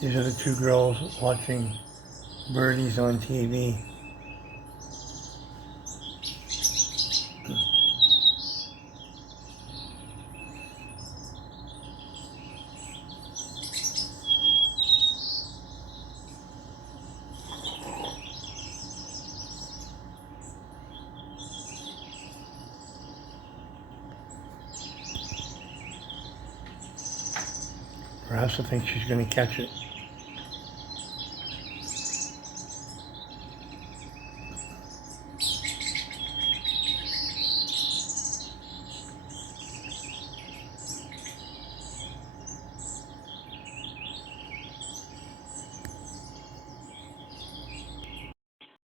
These are the two girls watching birdies on TV. Perhaps I think she's going to catch it.